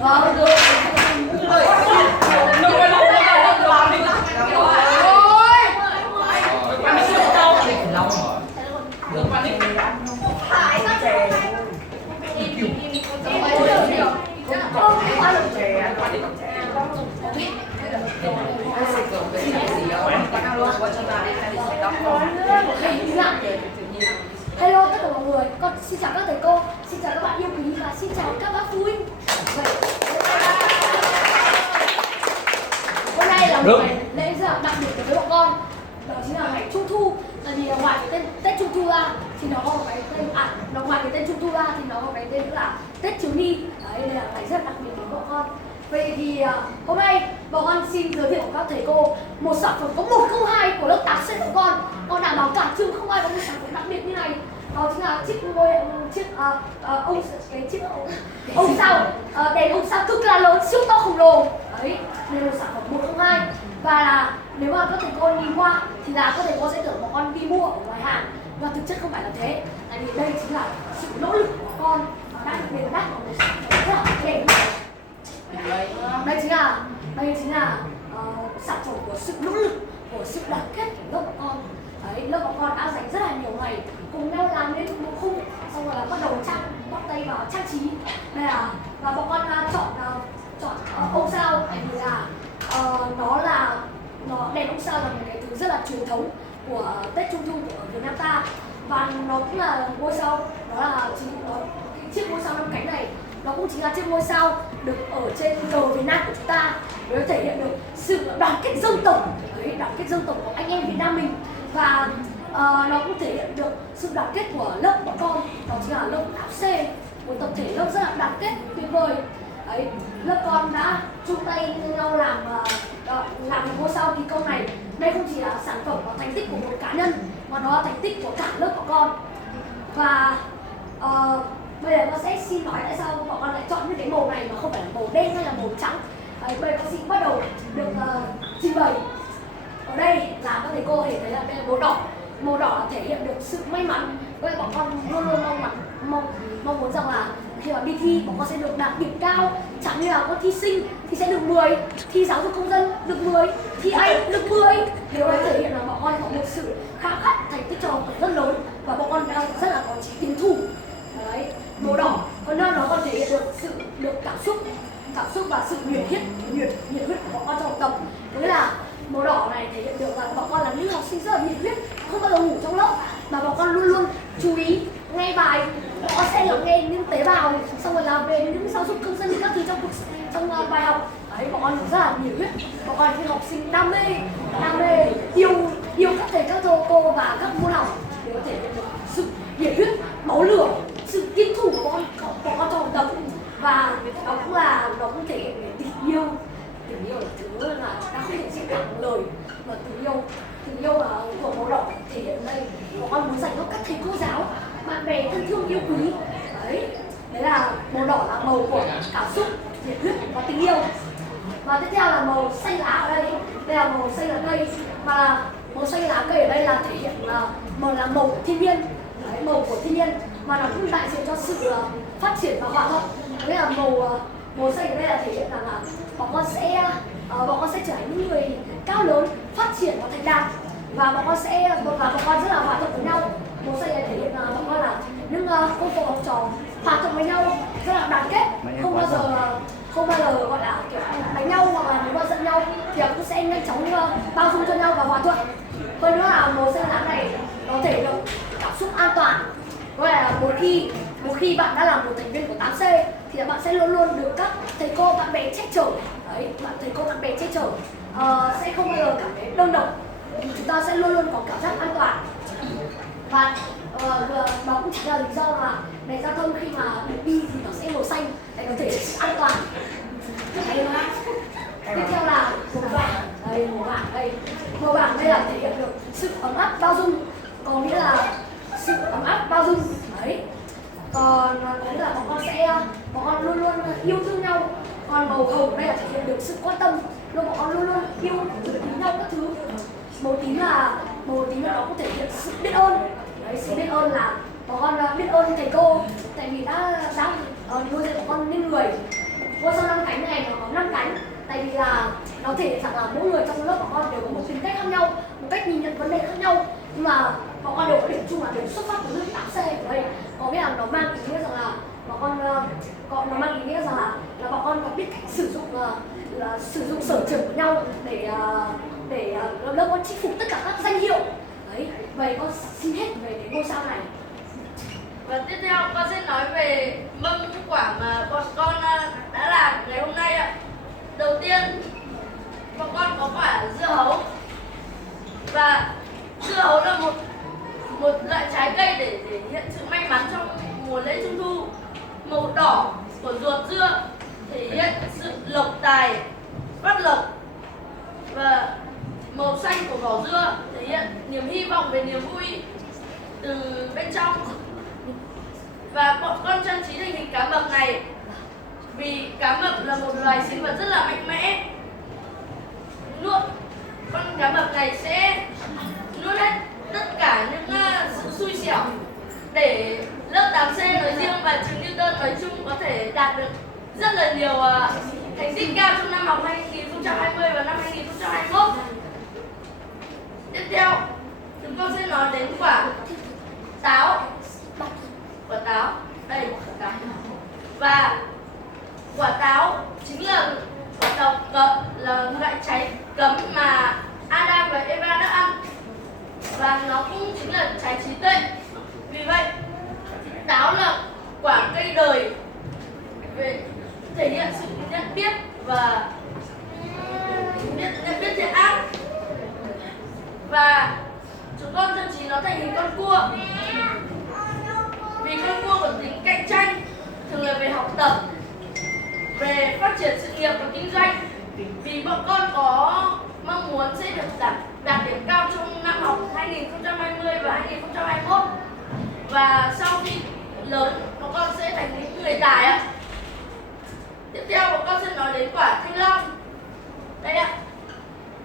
Vâng, được. Hello tất cả mọi người, con xin chào các thầy cô, xin chào các bạn yêu quý và xin chào các bác phụ huynh. Hôm nay là một ngày lễ rất là đặc biệt đối với bọn con, đó chính là ngày Trung Thu. Tại vì ngoài cái tên Tết Trung Thu ra thì nó có một cái tên ngoài cái tên Trung Thu ra thì nó có cái tên nữa là Tết Thiếu Nhi. Đấy, đây là ngày rất đặc biệt đối với bọn con. Vậy thì hôm nay bọn con xin giới thiệu các thầy cô một sản phẩm có 102 của lớp 8C của con. Con đảm bảo cả trường không ai có một sản phẩm đặc biệt như này. Đó chính là chiếc ông sao đèn ông sao cực là lớn, siêu to khổng lồ. Đấy, đây là sản phẩm 102. Và là nếu mà các thầy cô nhìn qua thì là các thầy cô sẽ tưởng bọn con đi mua ở ngoài hàng, nhưng mà thực chất không phải là thế. Tại vì đây chính là sự nỗ lực của con đã được đền đáp bằng một sản phẩm rất là đẹp. Đây chính là sản phẩm của sự nỗ lực, của sự đoàn kết của lớp bọn con. Đấy, lớp bọn con đã dành rất là nhiều ngày cùng nhau làm nên một khung, xong rồi là bắt đầu bắt tay vào trang trí. Đây là và bọn con chọn ông sao tại vì là đèn ông sao là một cái thứ rất là truyền thống của Tết Trung Thu của Việt Nam ta, và nó cũng là ngôi sao, đó là chiếc ngôi sao 5 cánh này, nó cũng chính là chiếc ngôi sao được ở trên cờ Việt Nam của chúng ta, để thể hiện được sự đoàn kết dân tộc, đoàn kết dân tộc của anh em Việt Nam mình. Và nó cũng thể hiện được sự đoàn kết của lớp bọn con, đó chính là lớp 8C, một tập thể lớp rất là đoàn kết tuyệt vời. Đấy, lớp con đã chung tay nhau làm một ngôi sao kỳ công này. Đây không chỉ là sản phẩm và thành tích của một cá nhân, mà nó là thành tích của cả lớp bọn con. Và bây giờ con sẽ xin nói tại sao bọn con lại chọn những cái màu này mà không phải là màu đen hay là màu trắng. Bây giờ con xin bắt đầu được trình bày. Ở đây là các thầy cô thấy là đây là màu đỏ. Màu đỏ là thể hiện được sự may mắn. Vậy bọn con luôn luôn mong muốn rằng là khi mà đi thi bọn con sẽ được đạt điểm cao. Chẳng như là con thi sinh thì sẽ được 10, thi giáo dục công dân được 10, thi Anh được 10. Điều này thể hiện là bọn con có một sự khao khát thành tích cho học tập rất lớn, và bọn con đang rất là có chí tiến thủ. Đấy, màu đỏ còn nơi nó còn thể hiện được cảm xúc và sự nhiệt huyết của bọn con trong học tập. Đấy là màu đỏ này thể hiện được là bọn con là những học sinh rất là nhiệt huyết, không bao giờ ngủ trong lớp, mà bọn con luôn luôn chú ý nghe bài. Bọn con sẽ lắng nghe những tế bào, xong rồi làm về những giáo dục công dân các thứ trong bài học. Đấy, bọn con rất là nhiệt huyết, bọn con là những học sinh đam mê yêu các thầy các cô và các môn học, để có thể hiện được sự nhiệt huyết, máu lửa, sự kiên thủ của bọn con trong học tập. Và nó cũng thể hiện tình yêu là thứ là đã không thể diễn tả bằng lời, mà tình yêu là của màu đỏ thể hiện ở đây. Bọn con muốn dành cho các thầy cô giáo, bạn bè thân thương yêu quý. Đấy là màu đỏ là màu của cảm xúc, nhiệt huyết và tình yêu. Và tiếp theo là màu xanh lá ở đây là màu xanh lá cây, mà màu xanh lá cây ở đây là thể hiện là màu của thiên nhiên. Đấy, màu của thiên nhiên, mà nó cũng đại diện cho sự phát triển và hòa thuận. Đấy là màu xanh ở đây là thể hiện rằng là bọn con sẽ trở thành những người cao lớn, phát triển và thành đạt, và bọn con rất là hòa thuận với nhau. Màu xanh này thể hiện là bọn con là những cô cậu học trò hòa thuận với nhau, rất là đoàn kết, không bao giờ gọi là kiểu đánh nhau, hoặc là nếu mà giận nhau thì cũng sẽ nhanh chóng bao dung cho nhau và hòa thuận. Hơn nữa là màu xanh lá này nó thể hiện được cảm xúc an toàn. Gọi là một khi bạn đã là một thành viên của 8C thì bạn sẽ luôn luôn được các thầy cô bạn bè che chở. Đấy, thầy cô bạn bè che chở, sẽ không bao giờ cảm thấy đơn độc. Chúng ta sẽ luôn luôn có cảm giác an toàn. Và đó cũng chính là lý do mà đèn giao thông khi mà đi thì nó sẽ màu xanh để có thể an toàn. Tiếp theo là màu vàng. Màu vàng đây là thể hiện được sự ấm áp bao dung, có nghĩa là sự ấm áp bao dung. Đấy, còn nghĩa là bọn con luôn luôn yêu thương nhau. Còn màu hồng đây là thể hiện được sự quan tâm, bọn con luôn luôn yêu quý nhau các thứ. Màu tím là nó cũng thể hiện sự biết ơn. Đấy, sự biết ơn là bọn con biết ơn thầy cô, tại vì đã nuôi dạy bọn con nên người. ngôi sao 5 cánh này nó có 5 cánh, tại vì là nó thể hiện rằng là mỗi người trong lớp bọn con đều có một tính cách khác nhau, một cách nhìn nhận vấn đề khác nhau, nhưng mà bọn con đều có điểm chung là đều xuất phát từ lớp 8C của đây. Có nghĩa là nó mang ý nghĩa rằng là nó mang ý nghĩa rằng là bọn con có biết cách sử dụng sở trường của nhau để lớp con chinh phục tất cả các danh hiệu. Đấy, vậy con xin hết về cái ngôi sao này. Và tiếp theo con sẽ nói về mâm ngũ quả mà bọn con đã làm ngày hôm nay ạ. Đầu tiên, bọn con có quả dưa hấu. Và dưa hấu là một loại trái cây để hiện sự may mắn trong mùa lễ Trung Thu. Màu đỏ của ruột dưa thể hiện sự lộc tài, phát lộc. Và màu xanh của vỏ dưa thể hiện niềm hy vọng về niềm vui từ bên trong. Và bọn con trang trí thành hình cá mập này vì cá mập là một loài sinh vật rất là mạnh mẽ. Con cá mập này sẽ nuốt hết tất cả những sự xui xẻo để lớp 8C nói riêng và trường Newton nói chung có thể đạt được rất là nhiều thành tích cao trong năm học 2020 và năm 2021. Tiếp theo, chúng con sẽ nói đến quả táo. Quả táo, đây quả táo. Và quả táo chính là quả táo là loại trái cấm mà Adam và Eva đã ăn. Và nó cũng chính là trái trí tuệ. Vì vậy, táo là quả cây đời thể hiện sự nhận biết và nhận biết thiện ác. Và chúng con trang trí nó thành hình con cua vì con cua có tính cạnh tranh, thường là về học tập, về phát triển sự nghiệp và kinh doanh. Vì bọn con có mong muốn sẽ được đạt điểm cao trong năm học 2020 và 2021. Và sau khi lớn, bọn con sẽ thành những người tài ạ. Tiếp theo, bọn con sẽ nói đến quả thanh long. Đây ạ.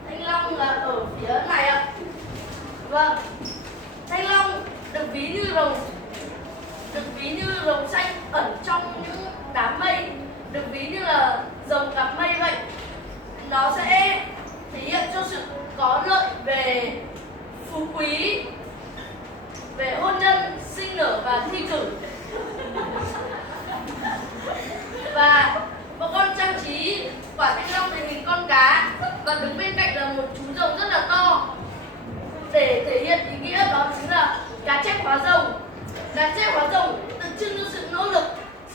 Thanh long là ở phía này ạ. Vâng. Thanh long được ví như rồng xanh ẩn trong những đám mây, được ví như là rồng cặp mây vậy. Nó sẽ thể hiện cho sự có lợi về phú quý, về hôn nhân, sinh nở và thi cử. Và bọn con trang trí quả thanh long thành hình con cá và đứng bên cạnh là một chú rồng rất là to để thể hiện ý nghĩa đó chính là cá chép hóa rồng. Cá chép hóa rồng tượng trưng cho sự nỗ lực,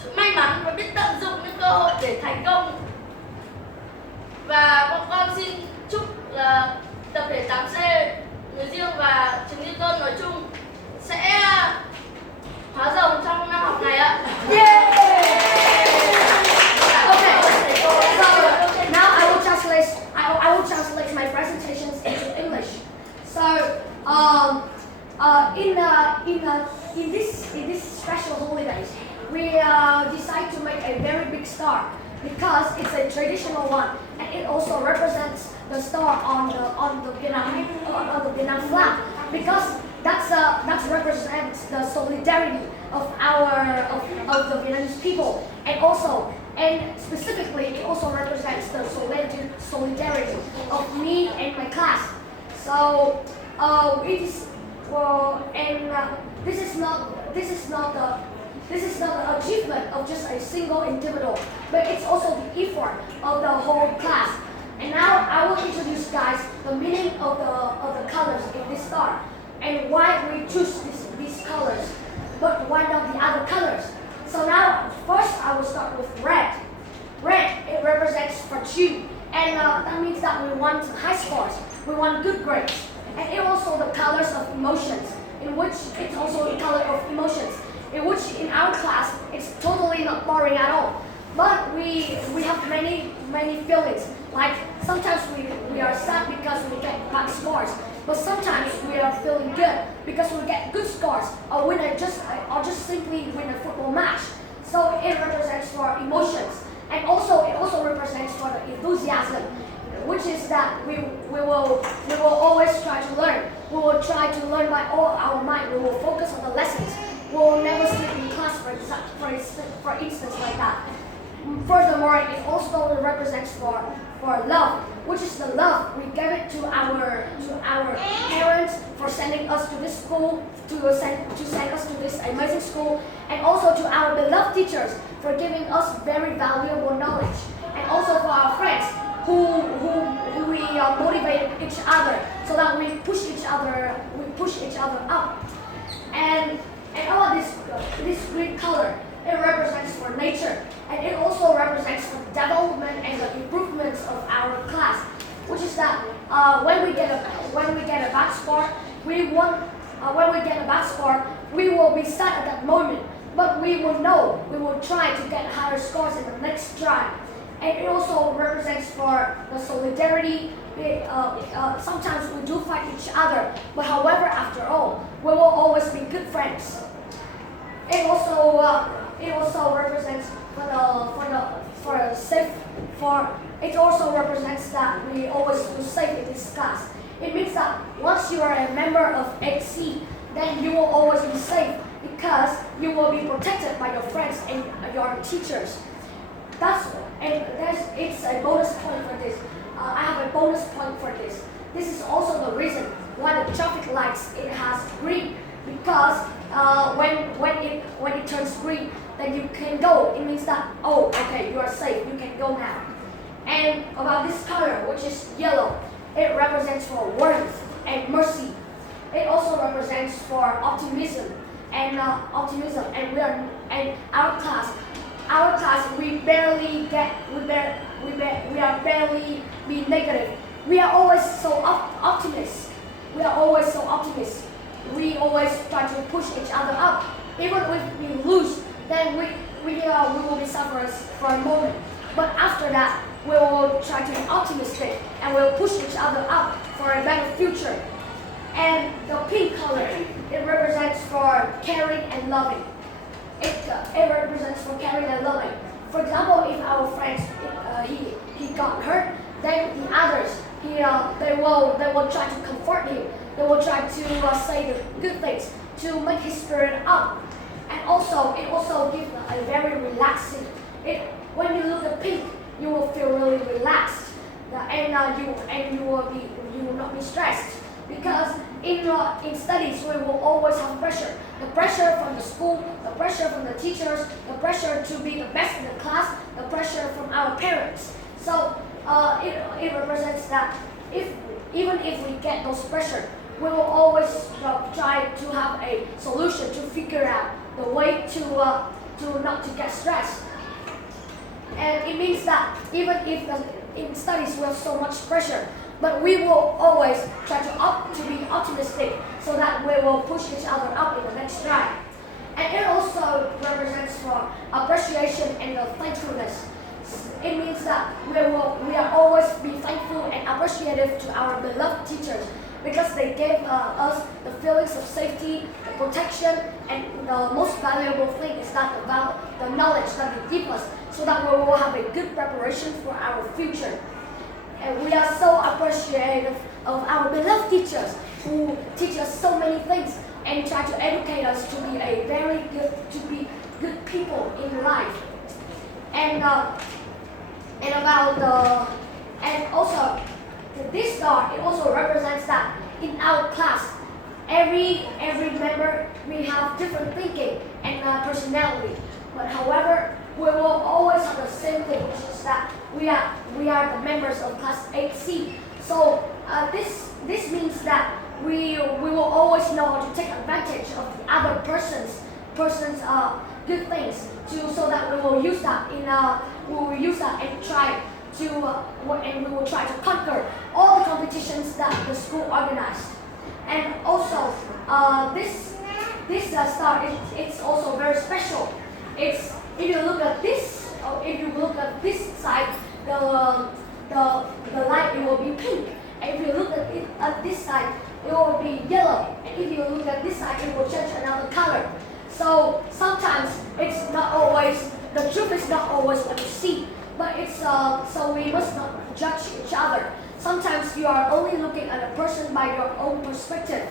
sự may mắn và biết tận dụng những cơ hội để thành công. Và bọn con xin chúc là tập thể 8C nói riêng và trường Newton nói chung sẽ hóa rồng trong năm học này ạ. Yeah! Okay, so now I will translate my presentations into English. So, in this special holidays, we decide to make a very big star because it's a traditional one, and it also represents the star on the Vietnam flag, because that represents the solidarity of the Vietnamese people, and specifically it also represents the solidarity of me and my class. So this is not the achievement of just a single individual, but it's also the effort of the whole class. And now I will introduce guys the meaning of the colors in this star and why we choose these colors, but why not the other colors. So now first I will start with red. Red, it represents fortune, and that means that we want high scores, we want good grades. And it also the colors of emotions, in which it's also the color of emotions, in which in our class it's totally not boring at all. But we have many feelings. Like sometimes we are sad because we get bad scores, but sometimes we are feeling good because we get good scores, or just simply win a football match. So it represents for emotions, and also it also represents for the enthusiasm, which is that we will always try to learn. We will try to learn by all our might. We will focus on the lessons. We will never sleep in class, for instance, like that. Furthermore, it also represents for love, which is the love we give it to our parents for sending us to this school, to send us to this amazing school, and also to our beloved teachers for giving us very valuable knowledge, and also for our friends who we motivate each other so that we push each other up, and all this green color, it represents for nature, and it also represents for development and the improvements of our class, which is that when we get a bad score, we will be sad at that moment, but we will try to get higher scores in the next try. And it also represents for the solidarity. Sometimes we do fight each other, but however, after all, we will always be good friends. It also represents it also represents that we always feel safe in this class. It means that once you are a member of 8C, then you will always be safe because you will be protected by your friends and your teachers. It's a bonus point for this. I have a bonus point for this. This is also the reason why the traffic lights, it has green, because when it turns green, then you can go. It means that, oh, okay, you are safe, you can go now. And about this color, which is yellow, it represents for warmth and mercy. It also represents for optimism and our class, we are barely be negative. We are always so optimistic. We always try to push each other up. Even if we lose, then we will be sufferers for a moment. But after that, we will try to be optimistic and we'll push each other up for a better future. And the pink color, it represents for caring and loving. It represents for caring and loving. For example, if our friends he got hurt, then the others they will try to comfort him. They will try to say the good things to make his spirit up. And also, it also gives a very relaxing. When you look at pink, you will feel really relaxed, and you will not be stressed, because in studies we will always have pressure. The pressure from the school, the pressure from the teachers, the pressure to be the best in the class, the pressure from our parents. So it represents that even if we get those pressure, we will always try to have a solution to figure out the way to not to get stressed. And it means that even if in studies we have so much pressure, but we will always try to be optimistic so that we will push each other up in the next try. And it also represents for appreciation and the thankfulness. It means that we are always be thankful and appreciative to our beloved teachers, because they gave us the feelings of safety, the protection, and the most valuable thing is that about the knowledge that they give us, so that we will have a good preparation for our future. And we are so appreciative of our beloved teachers who teach us so many things and try to educate us to be good people in life. And also this star, it also represents that in our class, every member, we have different thinking and personality. But however, we will always have the same thing, which is that we are the members of class 8C. So this means that we will always know how to take advantage of the other person's good things so that we will use that and try to and we will try to conquer all the competitions that the school organized. And also this star, it's also very special. If you look at this side, the light, it will be pink. And if you look at it at this side, it will be yellow. And if you look at this side, it will change another color. So sometimes it's not always, the truth is not always what you see, but it's so we must not judge each other. Sometimes you are only looking at a person by your own perspective,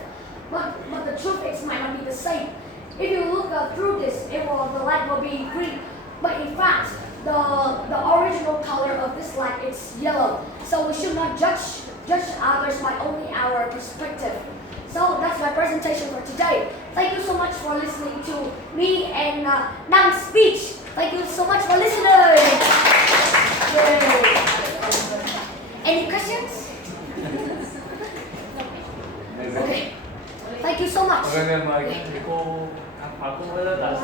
but the truth might not be the same. If you look through this, the light will be green, but in fact, the original color of this light is yellow. So we should not judge others by only our perspective. So that's my presentation for today. Thank you so much for listening to me and Nam's speech. Thank you so much for listening. Yay. Any questions? Okay. Thank you so much. Vâng, mời các thầy cô hoặc cô với lớp đạo C.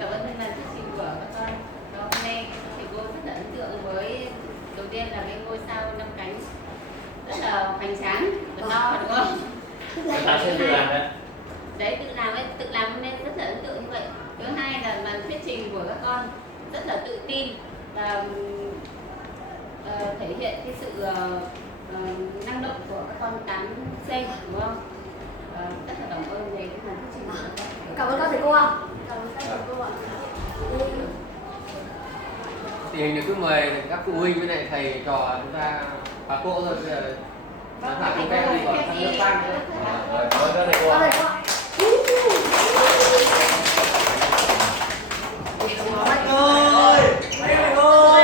Cảm ơn thầy thuyết trình của các con. Và hôm nay thầy cô rất là ấn tượng với đầu tiên là cái ngôi sao 5 cánh rất là hoành tráng và to, đúng không? Đạo C tự làm đấy. Đấy, tự làm nên rất là ấn tượng như vậy. Thứ hai là màn thuyết trình của các con rất là tự tin và thể hiện cái sự năng động của các con 8C, đúng không? Rất là cảm ơn về cái màn thuyết trình của các con. Cảm ơn các thầy cô ạ. Cảm ơn các thầy cô ạ. Thì hình cứ mời các phụ huynh với lại thầy trò chúng ta và cô rồi bây giờ nói thẳng cái gì còn các lớp ban nữa.